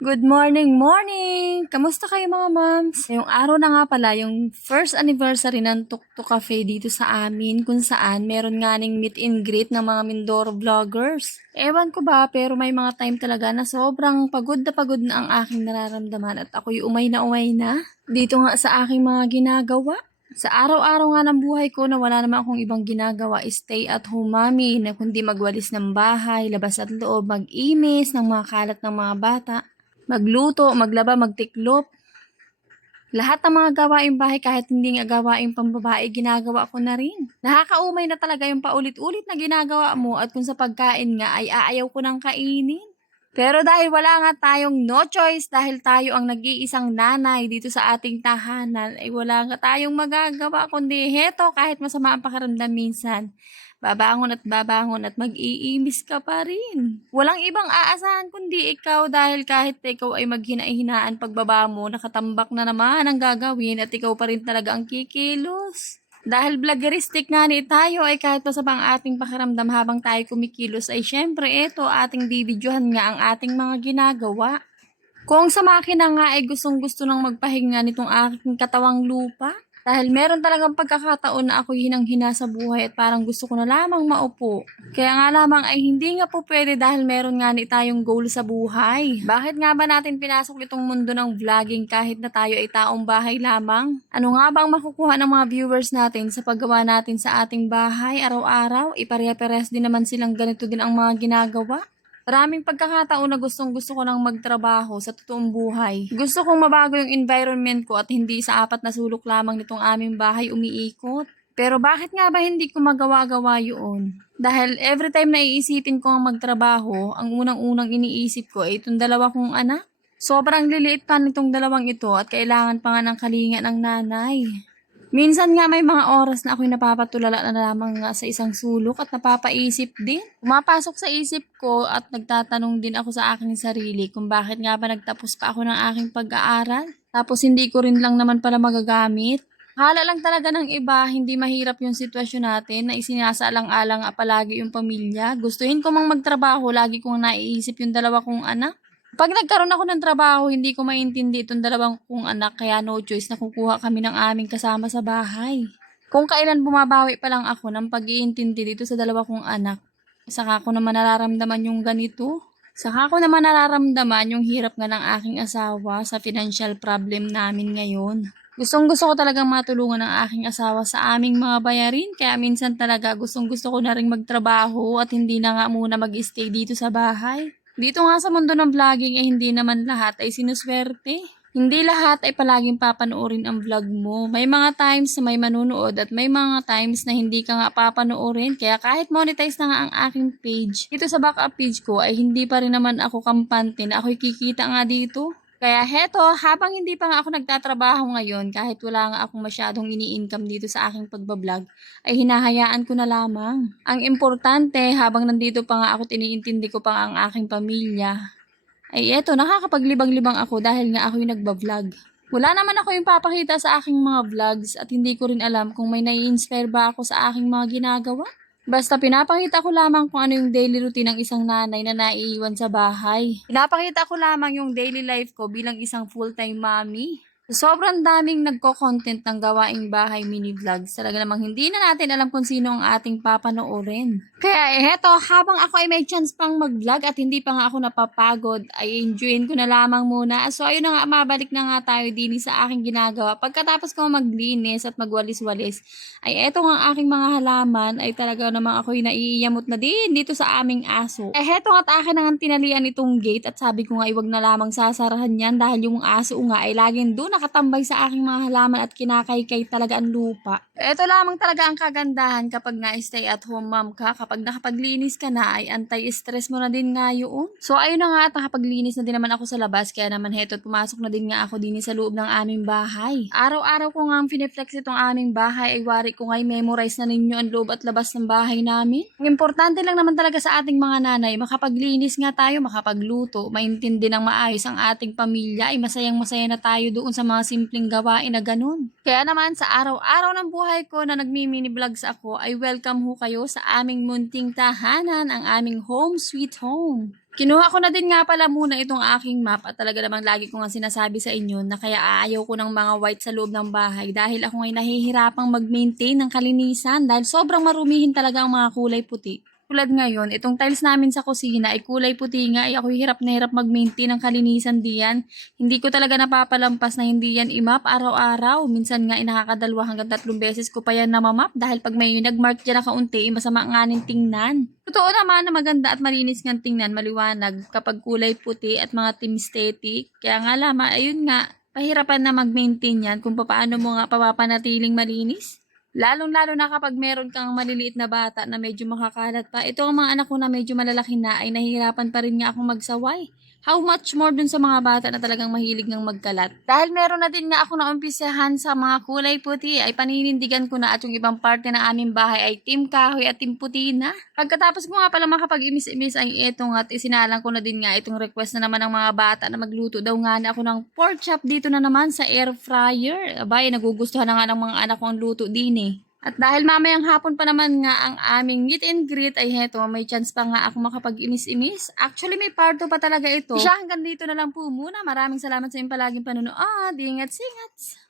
Good morning, morning! Kamusta kayo mga moms? Yung araw na nga pala, yung first anniversary ng Tuktuk Cafe dito sa amin, kung saan meron nga ning meet and greet ng mga Mindoro vloggers. Ewan ko ba, pero may mga time talaga na sobrang pagod na ang aking nararamdaman at ako'y umay na. Dito nga sa aking mga ginagawa. Sa araw-araw nga ng buhay ko na wala naman akong ibang ginagawa, stay at home mommy, na kundi magwalis ng bahay, labas at loob, mag-imis ng mga kalat ng mga bata. Magluto, maglaba, magtiklop. Lahat ng mga gawaing bahay kahit hindi nga gawaing pambabae, ginagawa ko na rin. Nakakaumay na talaga yung paulit-ulit na ginagawa mo at kung sa pagkain nga ay aayaw ko ng kainin. Pero dahil wala nga tayong no choice dahil tayo ang nag-iisang nanay dito sa ating tahanan, ay wala nga tayong magagawa kundi heto kahit masama ang pakiramdam minsan. Babangon at mag-iimis ka pa rin. Walang ibang aasahan kundi ikaw dahil kahit ikaw ay maghina-hinaan pagbaba mo, nakatambak na naman ang gagawin at ikaw pa rin talaga ang kikilos. Dahil vloggeristic nga ni tayo ay kahit masama ang ating pakiramdam habang tayo kumikilos ay syempre eto ating bibidyohan nga ang ating mga ginagawa. Kung sa makina nga ay gustong gusto nang magpahinga nitong aking katawang lupa, dahil meron talagang pagkakataon na ako hinang-hina sa buhay at parang gusto ko na lamang maupo. Kaya nga lamang ay hindi nga po pwede dahil meron nga ni tayong goal sa buhay. Bakit nga ba natin pinasok itong mundo ng vlogging kahit na tayo ay taong bahay lamang? Ano nga ba ang makukuha ng mga viewers natin sa paggawa natin sa ating bahay araw-araw? Ipare-pares din naman silang ganito din ang mga ginagawa. Maraming pagkakataon na gustong-gusto ko nang magtrabaho sa totoong buhay. Gusto kong mabago yung environment ko at hindi sa apat na sulok lamang nitong aming bahay umiikot. Pero bakit nga ba hindi ko magawa-gawa yun? Dahil every time na iisipin ko ang magtrabaho, ang unang-unang iniisip ko ay itong dalawa kong anak. Sobrang liliit pa nitong dalawang ito at kailangan pa nga ng kalinga ng nanay. Minsan nga may mga oras na ako'y napapatulala na lamang nga sa isang sulok at napapaisip din. Pumapasok sa isip ko at nagtatanong din ako sa aking sarili kung bakit nga ba nagtapos pa ako ng aking pag-aaral. Tapos hindi ko rin lang naman pala magagamit. Akala lang talaga ng iba, hindi mahirap yung sitwasyon natin na isinasaalang-alang palagi yung pamilya. Gustuhin ko mang magtrabaho, lagi kong naiisip yung dalawa kong anak. Pag nagkaroon ako ng trabaho, hindi ko maintindi itong dalawang kong anak kaya no choice na kukuha kami ng aming kasama sa bahay. Kung kailan bumabawi pa lang ako ng pag-iintindi dito sa dalawa kong anak, saka ko naman nararamdaman yung ganito. Saka ko naman nararamdaman yung hirap nga ng aking asawa sa financial problem namin ngayon. Gustong gusto ko talagang matulungan ng aking asawa sa aming mga bayarin kaya minsan talaga gustong gusto ko na rin magtrabaho at hindi na nga muna mag-stay dito sa bahay. Dito nga sa mundo ng vlogging ay hindi naman lahat ay sinuswerte. Hindi lahat ay palaging papanoorin ang vlog mo. May mga times na may manunood at may mga times na hindi ka nga papanoorin. Kaya kahit monetize na nga ang aking page, dito sa backup page ko ay hindi pa rin naman ako kampante na ako'y kikita nga dito. Kaya heto, habang hindi pa nga ako nagtatrabaho ngayon, kahit wala nga akong masyadong ini-income dito sa aking pagbablog, ay hinahayaan ko na lamang. Ang importante, habang nandito pa nga ako, iniintindi ko pa nga ang aking pamilya, ay eto, nakakapaglibang-libang ako dahil nga ako'y nagbablog. Wala naman ako yung papakita sa aking mga vlogs at hindi ko rin alam kung may nai-inspire ba ako sa aking mga ginagawa. Basta pinapakita ko lamang kung ano yung daily routine ng isang nanay na naiiwan sa bahay. Pinapakita ko lamang yung daily life ko bilang isang full-time mommy. Sobrang daming nagko-content ng gawaing bahay mini vlogs. Talaga namang hindi na natin alam kung sino ang ating papanoorin. Kaya heto, habang ako ay may chance pang mag-vlog at hindi pa nga ako napapagod, ay enjoyin ko na lamang muna. So ayun na nga, mabalik na nga tayo din sa aking ginagawa. Pagkatapos ko maglinis at magwalis-walis, ay eto nga ang aking mga halaman ay talaga namang ako'y naiiyamot na din dito sa aming aso. Heto nga at akin na nga tinalian itong gate at sabi ko nga iwag na lamang sasarahan yan dahil yung aso nga ay laging doon nakatambay sa aking mga halaman at kinakaykay talaga ang lupa. Ito lamang talaga ang kagandahan kapag na-stay at home mom ka. Kapag nakapaglinis ka na ay anti-stress mo na din nga yun. So ayun na nga at nakapaglinis na din naman ako sa labas kaya naman heto pumasok na din nga ako din sa loob ng aming bahay. Araw-araw ko nga ang pineflex itong aming bahay ay wari ko nga'y memorize na ninyo ang loob at labas ng bahay namin. Ang importante lang naman talaga sa ating mga nanay, makapaglinis nga tayo, makapagluto, maintindi ng maayos ang ating pamilya, ay masayang-masaya na tayo doon sa mga simpleng gawain na ganun. Kaya naman sa araw-araw ng buhay ko na nagmi-mini vlogs ako, ay welcome ho kayo sa aming munting tahanan, ang aming home sweet home. Kinuha ko na din nga pala muna itong aking map at talaga namang lagi ko nga sinasabi sa inyo na kaya aayaw ko ng mga white sa loob ng bahay dahil ako ngay nahihirapang mag-maintain ng kalinisan dahil sobrang marumihin talaga ang mga kulay puti. Tulad ngayon, itong tiles namin sa kusina ay kulay puti nga ay ako hirap na hirap mag-maintain ng kalinisan diyan. Hindi ko talaga napapalampas na hindi yan imap araw-araw. Minsan nga ay nakakadalwa hanggang 3 beses ko pa yan namamap dahil pag may nag-mark dyan na kaunti, masama nga ning tingnan. Totoo naman na maganda at malinis nga tingnan, maliwanag kapag kulay puti at mga team aesthetic. Kaya nga lama, ayun nga, pahirapan na mag-maintain yan kung paano mo nga papapanatiling malinis. Lalong-lalo na kapag meron kang maliliit na bata na medyo makakalat pa. Ito ang mga anak ko na medyo malalaki na ay nahihirapan pa rin nga akong magsaway. How much more dun sa mga bata na talagang mahilig ng magkalat. Dahil meron na din nga ako naumpisahan sa mga kulay puti ay paninindigan ko na at yung ibang parte ng aming bahay ay team kahoy at team puti na. Pagkatapos ko nga pala makapag-imis-imis ay etong at isinalang ko na din nga itong request na naman ng mga bata na magluto daw nga na ako ng pork chop dito na naman sa air fryer. Abay, nagugustuhan na nga ng mga anak ko ang luto din eh. At dahil mamayang hapon pa naman nga ang aming meet and greet ay heto, may chance pa nga ako makapag-imis-imis. Actually, may part 2 pa talaga ito. Siya hanggang dito na lang po muna. Maraming salamat sa inyong palaging panonood. Ingat-singat!